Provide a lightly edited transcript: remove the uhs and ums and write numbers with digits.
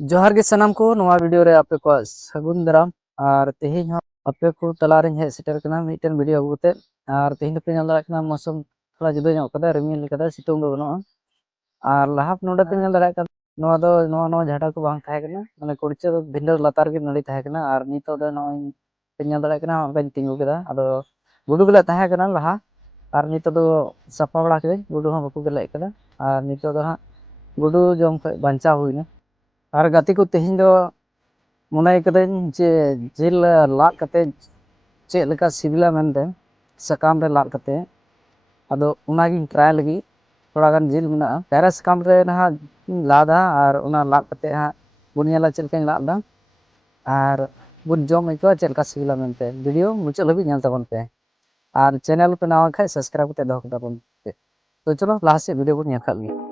जोहार के सनम को नवा वीडियो रे आपे को सगुन दाराम और तेहिं आपे को तलारिन हे सेटर कना मिटन वीडियो अगुते और तेहिं पे नेल दारा कना मौसम थोड़ा जुदा ᱧᱚᱜ कदा रिमिल कदा सितुंग दो बनो और लाहा नोडे पे नेल दारा कदा नवा दो नवा झाड़ा को बांग थाहे कना माने कुड़चे दो भिंडर लातार के नड़ी थाहे कना और नितो दो नवा पे नेल दारा कना बांग तिंगु केदा अदो गुडू गले थाहे कना लाहा और नितो दो सफा बड़ा के गुडू हां बकु गले कदा और नितो दो हां गुडू जम बांचा हुइना और गाती को तेहिं दो मोने कदें जे जिल लाद कते चेक लेका सिबिला मेनते सकाम रे लाद कते अदो उनागिन ट्राई लगी थोड़ा गान जिल मेना पैरा सकाम रे ना लादा और उना लाद कते हा बुनियाला चेक लेका लादा और बुन जम इको चेक लेका सिबिला मेनते वीडियो मुचाद हाबि नेल ताबन पे और चैनल पे नवा खाय सब्सक्राइब कते दोहो कता बन पे तो चलो लास्ट से वीडियो को नेल खाल